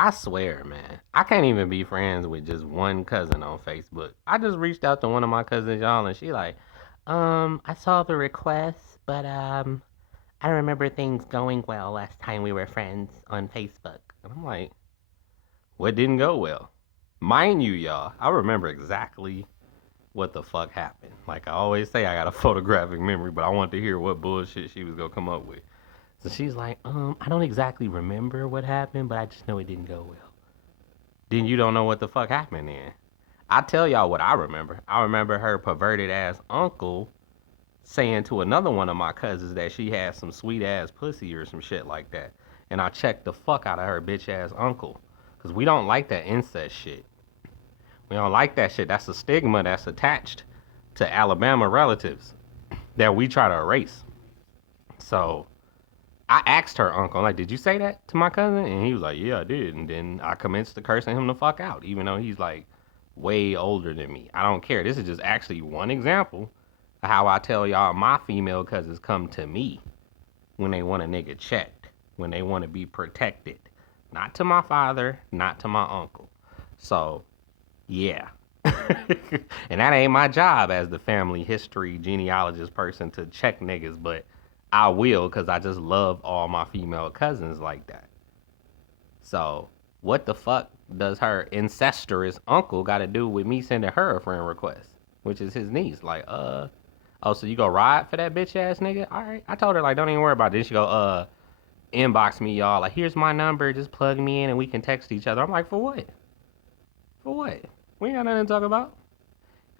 I swear, man. I can't even be friends with just one cousin on Facebook. I just reached out to one of my cousins, y'all, and she like, I saw the request, but I don't remember things going well last time we were friends on Facebook. And I'm like, what didn't go well? Mind you, y'all, I remember exactly what the fuck happened. Like I always say, I got a photographic memory, but I want to hear what bullshit she was gonna come up with. So she's like, I don't exactly remember what happened, but I just know it didn't go well. Then you don't know what the fuck happened then. I tell y'all what I remember. I remember her perverted ass uncle saying to another one of my cousins that she had some sweet ass pussy or some shit like that. And I checked the fuck out of her bitch ass uncle. Cause we don't like that incest shit. We don't like that shit. That's a stigma that's attached to Alabama relatives that we try to erase. So I asked her uncle, like, did you say that to my cousin? And he was like, yeah, I did. And then I commenced to cursing him the fuck out, even though he's like way older than me. I don't care. This is just actually one example of how I tell y'all my female cousins come to me when they want a nigga checked, when they want to be protected. Not to my father, not to my uncle. So, yeah. And that ain't my job as the family history genealogist person to check niggas, but I will because I just love all my female cousins like that. So, what the fuck does her incestuous uncle got to do with me sending her a friend request, which is his niece? Like, oh, so you go ride for that bitch ass nigga? All right. I told her, like, don't even worry about it. Then she go, inbox me, y'all. Like, here's my number. Just plug me in and we can text each other. I'm like, for what? For what? We ain't got nothing to talk about.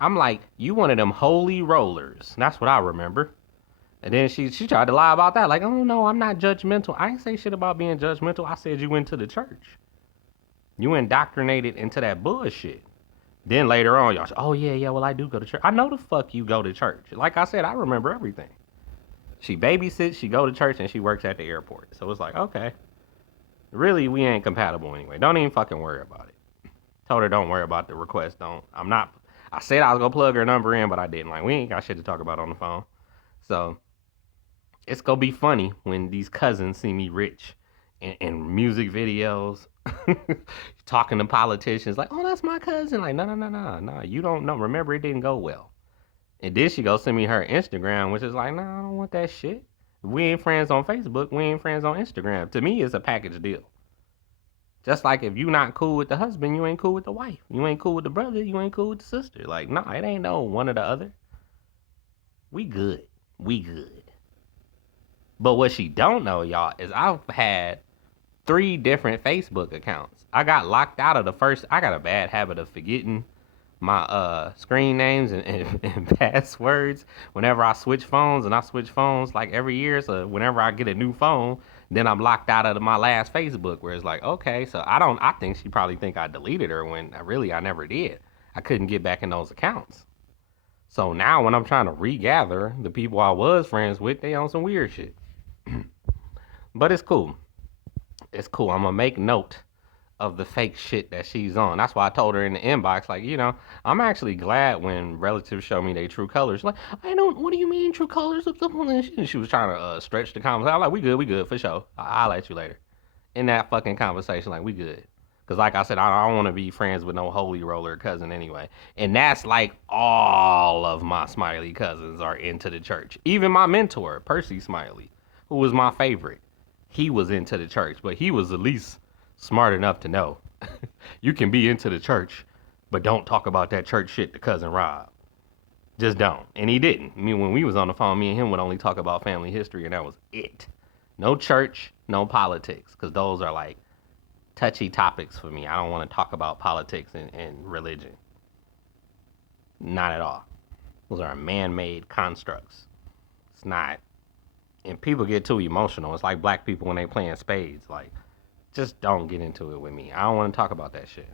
I'm like, you one of them holy rollers. That's what I remember. And then she tried to lie about that. Like, oh no, I'm not judgmental. I ain't say shit about being judgmental. I said you went to the church. You indoctrinated into that bullshit. Then later on, y'all say, oh yeah, well I do go to church. I know the fuck you go to church. Like I said, I remember everything. She babysits, she go to church, and she works at the airport. So it's like, okay. Really, we ain't compatible anyway. Don't even fucking worry about it. Told her don't worry about the request. Don't. I'm not. I said I was gonna plug her number in, but I didn't. Like we ain't got shit to talk about on the phone. So it's gonna be funny when these cousins see me rich in music videos, talking to politicians. Like, oh, that's my cousin. Like, no. You don't know. Remember, it didn't go well. And then she go send me her Instagram, which is like, no, I don't want that shit. We ain't friends on Facebook. We ain't friends on Instagram. To me, it's a package deal. Just like if you not cool with the husband, you ain't cool with the wife. You ain't cool with the brother, you ain't cool with the sister. Like, nah, it ain't no one or the other. We good. We good. But what she don't know, y'all, is I've had 3 different Facebook accounts. I got locked out of the first. I got a bad habit of forgetting my screen names and passwords whenever I switch phones, and I switch phones like every year. So whenever I get a new phone, then I'm locked out of my last Facebook. Where it's like, okay, so I don't. I think she probably think I deleted her when I never did. I couldn't get back in those accounts. So now when I'm trying to regather the people I was friends with, they on some weird shit. But it's cool. It's cool. I'm gonna make note of the fake shit that she's on. That's why I told her in the inbox, like, I'm actually glad when relatives show me their true colors. Like, I don't. What do you mean true colors? And she was trying to stretch the conversation. I'm like, we good for sure. I'll let you later. In that fucking conversation, like, we good. Cause like I said, I don't want to be friends with no holy roller cousin anyway. And that's like all of my Smiley cousins are into the church. Even my mentor, Percy Smiley, who was my favorite, he was into the church, but he was at least smart enough to know you can be into the church, but don't talk about that church shit to cousin Rob. Just don't. And he didn't. I mean, when we was on the phone, me and him would only talk about family history, and that was it. No church, no politics, because those are like touchy topics for me. I don't want to talk about politics and religion. Not at all. Those are man-made constructs. It's not. And people get too emotional. It's like black people when they playing spades. Like, just don't get into it with me. I don't want to talk about that shit.